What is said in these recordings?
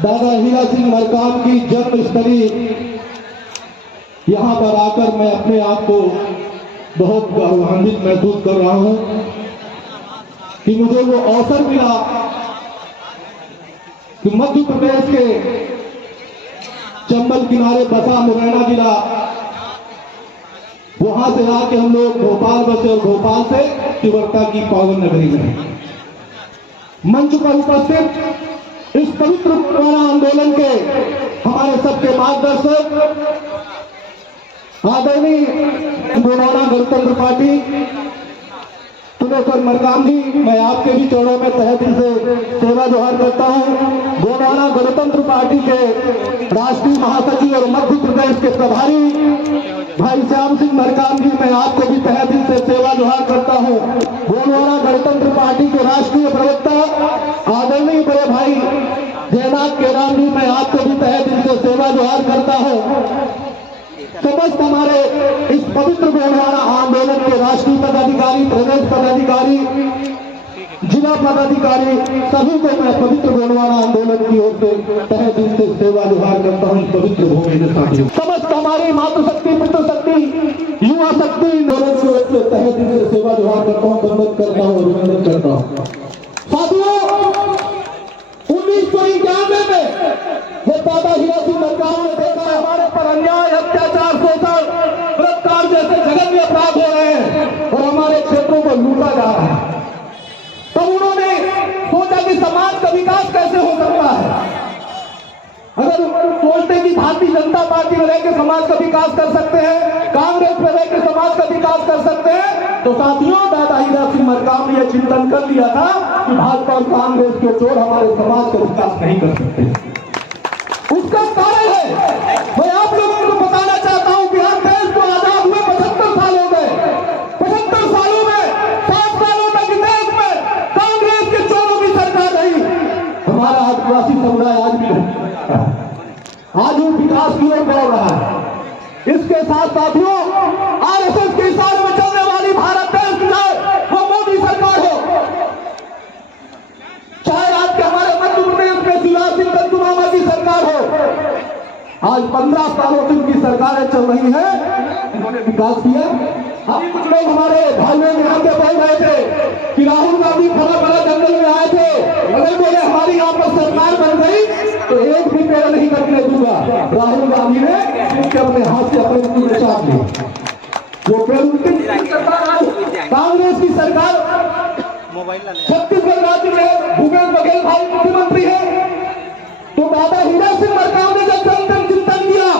दादा हीरा सिंह मरकाम की जन्मस्थली यहाँ पर आकर मैं अपने आप को बहुत गौरवान्वित महसूस कर रहा हूँ कि मुझे वो अवसर मिला कि मध्य प्रदेश के चंबल किनारे बसा मुरैना जिला, वहां से आके हम लोग भोपाल बसे और भोपाल से तिवरता की पावन नगरी में मंच पर उपस्थित इस पवित्र कोरोना आंदोलन के हमारे सबके मार्गदर्शक आदरणीय गोंडवाना गणतंत्र पार्टी सुरेश्वर मरकाम जी, मैं आपके भी चरणों में तहे दिल से सेवा जोहार करता हूं। गोंडवाना गणतंत्र पार्टी के राष्ट्रीय महासचिव और मध्य प्रदेश के प्रभारी भाई श्याम सिंह मरकाम जी, मैं आपको भी तहे दिल से सेवा जोहार करता हूं। गोंडवाना गणतंत्र पार्टी के राष्ट्रीय प्रवक्ता आदरणीय बड़े भाई जयनाथ केराम जी, मैं आपको भी तहे दिल से सेवा जोहार करता हूं। समस्त हमारे इस पवित्र गोंडवाना आंदोलन के राष्ट्रीय पदाधिकारी, प्रदेश पदाधिकारी, जिला पदाधिकारी, सभी को मैं पवित्र गोंडवाना आंदोलन की ओर से तहे दिल से सेवा जोहार करता हूँ। पवित्र भूमि में साथियों, समस्त हमारी मातृशक्ति, पितृशक्ति, युवा शक्ति आंदोलन की ओर से तहे दिल से सेवा जोहार करता हूँ, वंदन करता हूँ, अभिनंदन करता हूँ। साथियों, 1991 में जब दादा हीरा सिंह मरकाम ने देखा हमारे पर अन्याय, अत्याचार, शोषण, बलात्कार जैसे जघन्य अपराध हो रहे हैं और हमारे क्षेत्रों को लूटा जा रहा है, तब उन्होंने सोचा कि समाज का विकास कैसे हो सकता है। अगर सोचते कि भारतीय जनता पार्टी में रहकर समाज का विकास कर सकते हैं, कांग्रेस में रहकर समाज का विकास कर सकते हैं, तो साथियों दादा हीरा सिंह मरकाम ने यह चिंतन कर लिया था कि भाजपा और कांग्रेस के चोर हमारे समाज का विकास नहीं कर सकते। उसका कारण है, मैं आप लोगों को बताना चाहता हूं कि हम देश को आजाद हुए 75 साल हो गए। 75 सालों में 7 सालों तक देश में कांग्रेस के चोरों की सरकार रही। हमारा आदिवासी समुदाय आज भी आज वो विकास की ओर बढ़ रहा है। इसके साथ साथियों, आरएसएस के इशारे में चलने वाली भारत देश की चाहे वो मोदी सरकार हो, चाहे आज के हमारे मध्य प्रदेश में शिवराज सिंह चौहान की सरकार हो, आज 15 सालों से उनकी सरकारें चल रही है, उन्होंने विकास किया। अभी कुछ लोग हमारे भाई बहन यहाँ के बोल रहे थे कि राहुल गांधी खड़ा खड़ा जंगल में आए थे, अगर बोले हमारी यहाँ पर सरकार बन गई तो एक भी पेड़ नहीं कटने दूंगा। राहुल गांधी ने उसके अपने हाथ से अपने मुंह में चाट ली, वो पेड़ उनकी कांग्रेस की सरकार छत्तीसगढ़ राज्य में भूपेश बघेल भाई मुख्यमंत्री है। तो दादा हीरा सिंह मरकाम ने जब जन चिंतन किया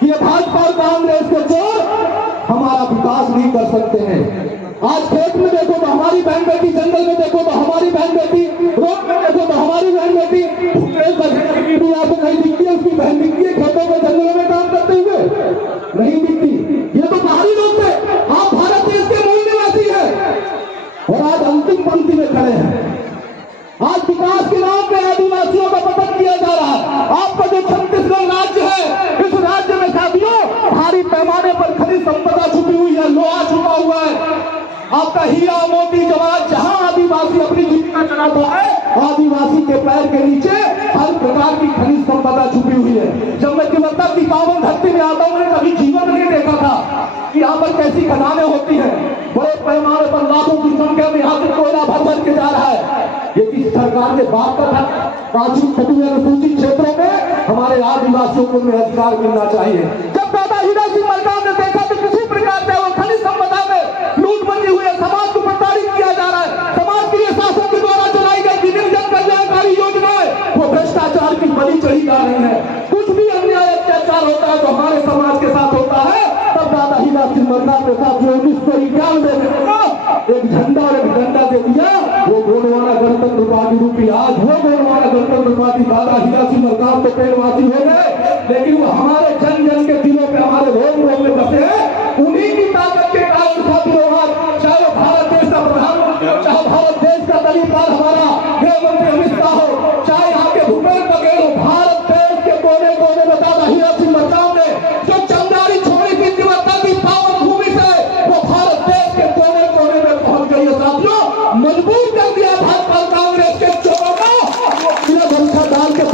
कि ये भाजपा और कांग्रेस के चोर हमारा विकास नहीं कर सकते हैं। आज खेत में देखो तो हमारी बहन बेटी, जंगल में देखो तो हमारी बहन बेटी, रोड में देखो तो हमारी बहन बेटी, भूपेश बघेल की भी आपको नहीं दिखती है, उसकी बहन दिखती है खेतों में जंगलों में काम करते हुए, नहीं दिखती। ये तो बाहरी लोग थे, आप भारत देश के मूल निवासी हैं और आज अंतिम पंक्ति में खड़े हैं। आज विकास के नाम पे आदिवासियों का पतन किया जा रहा है। आपका जो छत्तीसगढ़ राज्य है, इस राज्य में साथियों भारी पैमाने पर खनिज संपदा छुपी हुई है, लोहा छुपा हुआ है। आपका हीरा मोती जवाहर, जहां आदिवासी अपनी जीविका चलाता है, आदिवासी के पैर के नीचे हर प्रकार की खनिज संपदा छुपी हुई है। जब मैं तिब्बत की पावन धरती में आता हूं, मैंने कभी जीवन नहीं देखा था कि यहाँ पर कैसी खदानें होती हैं। बड़े पैमाने पर लाखों की संख्या में यहाँ से कोयला भर भर के जा रहा है। ये किस सरकार के बात का था? प्राचीन कटुआ अनुसूचित क्षेत्रों में हमारे आदिवासियों को अधिकार मिलना चाहिए। जब दादा हीरा सिंह मरकाम ने देखा तो किसी प्रकार से वो खनिज संपदा में लूट मची हुई है, समाज को प्रताड़ित किया जा रहा है, समाज के लिए शासन के द्वारा चलाई गई जन कल्याणकारी योजनाएं वो भ्रष्टाचार की बलि चढ़ी जा रही है। कुछ भी अन्याय अत्याचार होता है तो हमारे समाज के साथ होता है। तब दादा हीरा सिंह मरकाम के साथ 1991 में एक झंडा और एक डंडा दे दिया, वो गोंडवाना गणतंत्र पार्टी रूपी। आज वो गोंडवाना गणतंत्र पार्टी दादा हीरा सिंह मरकाम तो पेड़वासी हो गए, लेकिन वो हमारे जन जन के दिलों पे, हमारे रोम रोम में बसे हैं। उन्हीं की ताकत के कारण साथियों, चाहे वो भारत देश का प्रधानमंत्री हो, चाहे भारत देश का दलीपाल हमारा गृह मंत्री अमित शाह हो, चाहे यहाँ के भूपेश बघेल हो, भारत देश के कोने कोने में दादा हीरा सिंह मरकाम ने जो चमदारी छोड़ी थी तिब्बत की पावन भूमि से, वो भारत देश के कोने कोने में पहुंच गई है। साथियों, मजबूर कर दिया भाजपा कांग्रेस के चोरों को, डाल के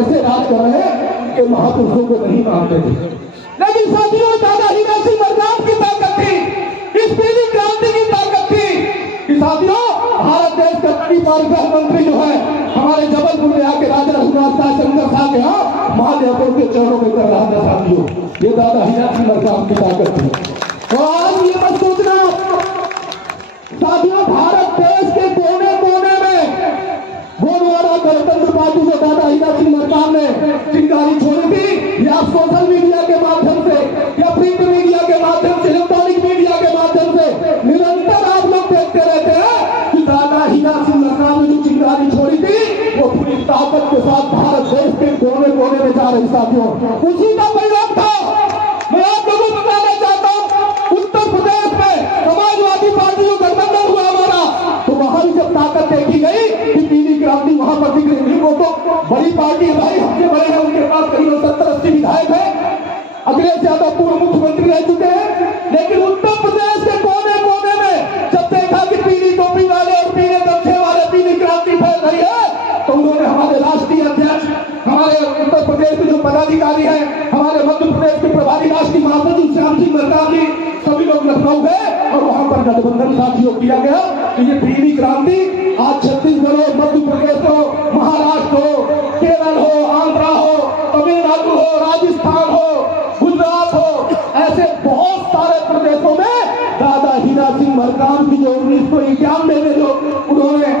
कैसे राज कर रहे हैं उनके महापुरुषों को नहीं मानते थे। लेकिन साथियों, दादा हीरा सिंह मरकाम की ताकत थी, इस पीली क्रांति की ताकत थी कि साथियों भारत देश का गृह मंत्री जो है हमारे जबलपुर में आके राजा रघुनाथ साह शंकर साहब के यहाँ महादेवपुर के चरणों में कर रहा था। साथियों, ये दादा हीरा सिंह मरकाम की ताकत थी। और आज ये मत सोचना साथियों, भारत देश के कोने कोने में गोलवारा गणतंत्र पार्टी जो दादा हीरा सिंह मरकाम ने चिंगारी छोड़ी थी, या सोशल मीडिया के माध्यम से या प्रिंट मीडिया के माध्यम से, इलेक्ट्रॉनिक मीडिया के माध्यम से निरंतर आप लोग देखते रहते हैं कि दादा हीरा सिंह मरकाम ने जो चिंगारी छोड़ी थी वो पूरी ताकत के साथ भारत देश के कोने कोने में जा रही। साथियों, उसी का परिणाम था। मैं आप लोगों को बताना चाहता हूँ, उत्तर प्रदेश में समाजवादी पार्टी जो गठबंधन हुआ हमारा, तो वहां भी जब ताकत देखी गई कि पीली क्रांति वहां पर दिख रही। वो तो बड़ी पार्टी है भाई, हमसे बड़े हैं, उनके पास करीब 70-80 विधायक है, अखिलेश यादव पूर्व मुख्यमंत्री रह चुके हैं। लेकिन उत्तर प्रदेश के कोने कोने में जब देखा कि पीली टोपी वाले और पीले गमछे वाले पीली क्रांति फैल रही है, तो उन्होंने हमारे राष्ट्रीय अध्यक्ष, हमारे उत्तर प्रदेश के जो पदाधिकारी हैं, हमारे मध्य प्रदेश के प्रभारी राष्ट्रीय महासचिव श्याम सिंह मरकाम जी, सभी लोग लखनऊ गए और वहां पर गठबंधन साथियों किया गया कि ये पीली क्रांति आज छत्तीसगढ़ हो, मध्य प्रदेश हो, महाराष्ट्र हो, केरल हो, आंध्रा हो, तमिलनाडु हो, राजस्थान हो, गुजरात हो, ऐसे बहुत सारे प्रदेशों में दादा हीरा सिंह मरकाम की जो 1991 में जो उन्होंने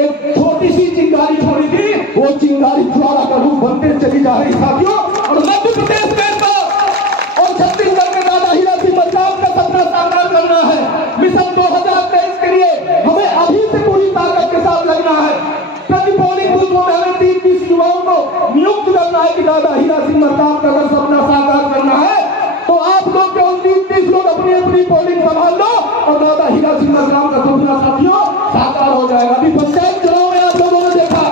एक छोटी सी चिंगारी छोड़ी थी, वो चिंगारी ज्वाला का रूप बनते चली जा रही। साथियों, और मध्य प्रदेश में तो और छत्तीसगढ़ में दादा हीरा सिंह मरकाम का सपना साकार करना है। मिशन 2023 के लिए हमें अभी से पूरी ताकत के साथ लगना है। प्रति पोलिंग बूथों में हमें 30-30 युवाओं को नियुक्त करना है कि दादा हीरा सिंह मरकाम का अगर सपना साकार करना है तो आप लोग के 29-30 लोग अपनी अपनी पोलिंग संभाल लो और दादा हीरा सिंह मरकाम का सपना साथियों साकार हो जाएगा। अभी पंचायत चुनाव में आप लोगों ने देखा,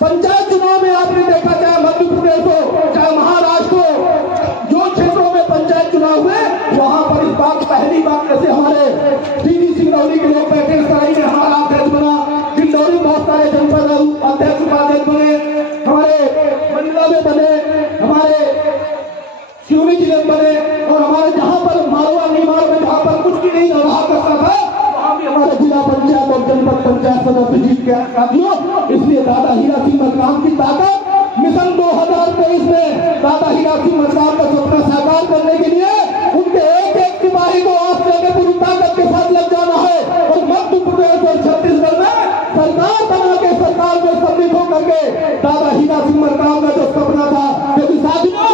पंचायत चुनाव में आपने देखा, चाहे मध्य प्रदेश हो चाहे महाराष्ट्र हो, जो क्षेत्रों में पंचायत चुनाव हुए वहां पर इस बार पहली बार जैसे हमारे दीदी सिंगरौली के लोग बैठे, सराई में हमारा अध्यक्ष बना, डिंडौरी बहुत सारे जनपद अध्यक्ष उपाध्यक्ष बने, हमारे मंडला में बने, हमारे सिवनी जिले में बने, और हमारे जहां पर मारवा निमाड़ में जहां पर कुछ भी नहीं रहा करता था वहां भी हमारे जिला पंचायत और जनपद पंचायत सदस्य जीत गया। साथियों, इसलिए दादा हीरा सिंह मरकाम की ताकत मिशन 2023 में दादा हीरा सिंह मरकाम का सपना साकार करने के लिए उनके एक सिपाही को आज से पूरी ताकत के साथ लग जाना है और मध्य प्रदेश और छत्तीसगढ़ में सरकार बना के सरकार में सम्मिलित होकर के दादा हीरा सिंह मरकाम का जो सपना था। क्योंकि साथियों,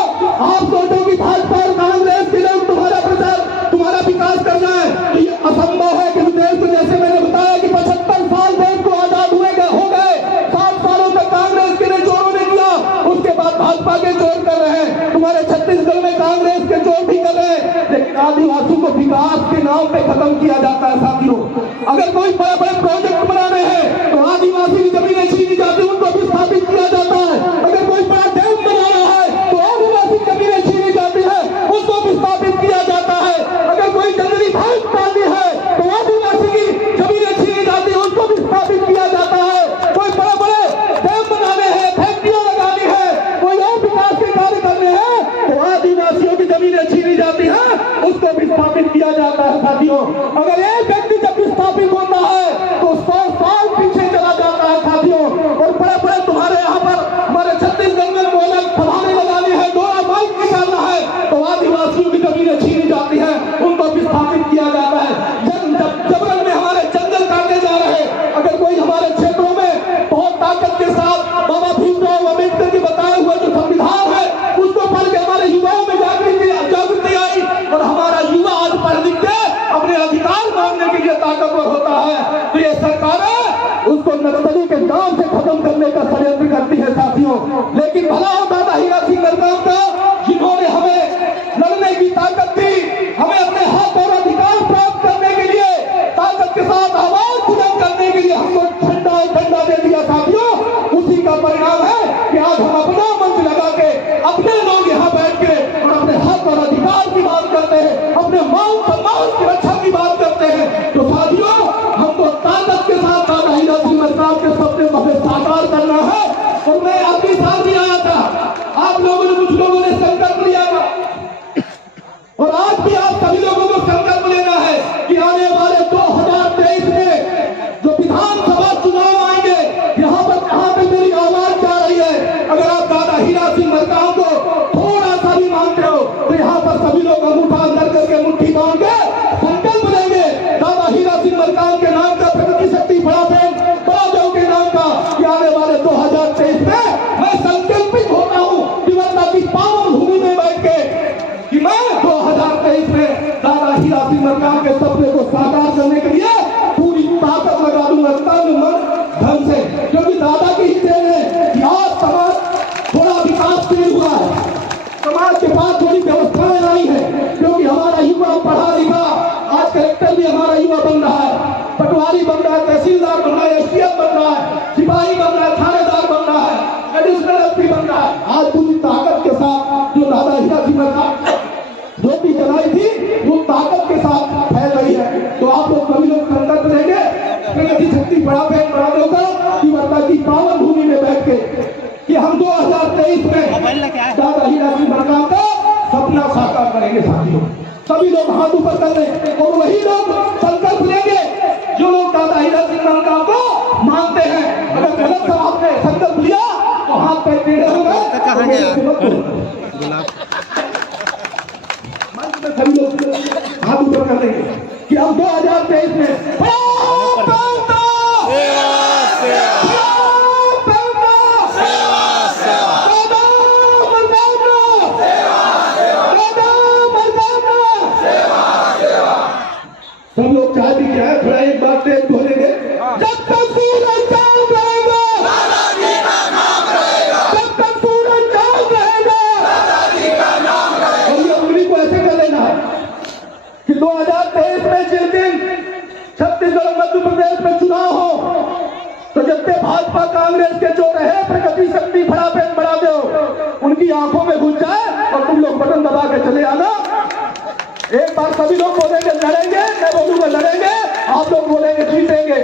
आप सोचो कि भाजपा और कांग्रेस के लोग तुम्हारा प्रचार, तुम्हारा विकास करना है, तो ये असंभव है। कि देश को, जैसे मैंने बताया कि 75 साल देश को आजाद हो गए, 7 सालों तक कांग्रेस के जोरों ने किया, उसके बाद भाजपा के जोर कर रहे हैं, तुम्हारे छत्तीसगढ़ में कांग्रेस के जोर भी कर रहे हैं, लेकिन आदिवासियों को विकास के नाम पे खत्म किया जाता है। साथियों, अगर कोई बड़े बड़े प्रोजेक्ट बनाने हैं तो आदिवासी की जमीनें छीनी जाती है, उनको विस्थापित किया जाता है। अगर कोई बड़ा डैम बनाना है तो आदिवासी जमीनें छीनी जाती है, उसको विस्थापित किया जाता है। अगर कोई जंगली घास डालनी है तो आदिवासी की जमीनें छीनी जाती है, उसको विस्थापित किया जाता है। कोई बड़े बड़े डैम बनाने हैं, फैक्ट्रियां लगानी है, कोई और विकास के कार्य करने हैं तो आदिवासियों की जमीनें छीनी जाती है, उसको विस्थापित किया जाता है। साथियों, अगर एक व्यक्ति जब विस्थापित होता है तो 100 साल पीछे चला जाता है। साथियों, और बड़े बड़े तुम्हारे यहाँ पर हमारे छत्तीसगढ़ में कोयला खदानें लगानी है, डोरा माल निकालना है तो आदिवासियों की जमीनें छीनी जाती है, उनको विस्थापित किया जाता है। जबरन में हमारे जंगल काटे जा रहे हैं। अगर कोई हमारे क्षेत्रों में बहुत ताकत के साथ बाबा भीमराव अम्बेडकर के बताए हुए जो संविधान है उसको पढ़ के हमारे युवाओं में जागृति आई और हमारा युवा आज पढ़ लिख के अपने अधिकार मांगने के लिए ताकतवर होता है, तो ये सरकारें उसको नक्सली के नाम से खत्म करने का षड्यंत्र करती है। साथियों, लेकिन भला हो दादा हीरा सिंह मरकाम का, जिन्होंने हमें लड़ने की ताकत दी, हमें अपने हक और अधिकार प्राप्त करने के लिए ताकत के साथ आवाज बुलंद करने के लिए हमको ठंडा दे दिया। साथियों, उसी का परिणाम है कि आज हम अपना मंच लगा के अपने लोग यहाँ बैठ के और अपने हक और अधिकार की बात करते हैं, अपने मान सम्मान की रक्षा की बात करते हैं। तो साथियों, हमको ताकत के साथ दादा हीरा सिंह मरकाम के सपने को साकार करना है। करेंगे साथियों, सभी लोग हाथ ऊपर कर रहे और वही लोग संकल्प लेंगे जो लोग दादा हीरा सिंह नलका को मानते हैं। अगर गलत सब आपने संकल्प लिया तो हाथ पैर टेढ़े हो गए। सभी लोग हाथ ऊपर कर देंगे कि अब 2023 में सब लोग चाय भी क्या है, थोड़ा एक बात तेज बोलेंगे, जब तक सूरज चांद रहेगा, जब तक सूरज चांद रहेगा, और ये उंगली को ऐसे कर लेना है कि 2023 में जिस दिन छत्तीसगढ़ मध्य प्रदेश में चुनाव हो तो जब तक भाजपा कांग्रेस के जो रहे प्रगति शक्ति बढ़ा दो उनकी आंखों में घुस जाए और तुम लोग बटन दबा के चले आना। एक बार सभी लोग बोलेंगे लड़ेंगे, मैं बोलूंगा लड़ेंगे, आप लोग बोलेंगे जीतेंगे।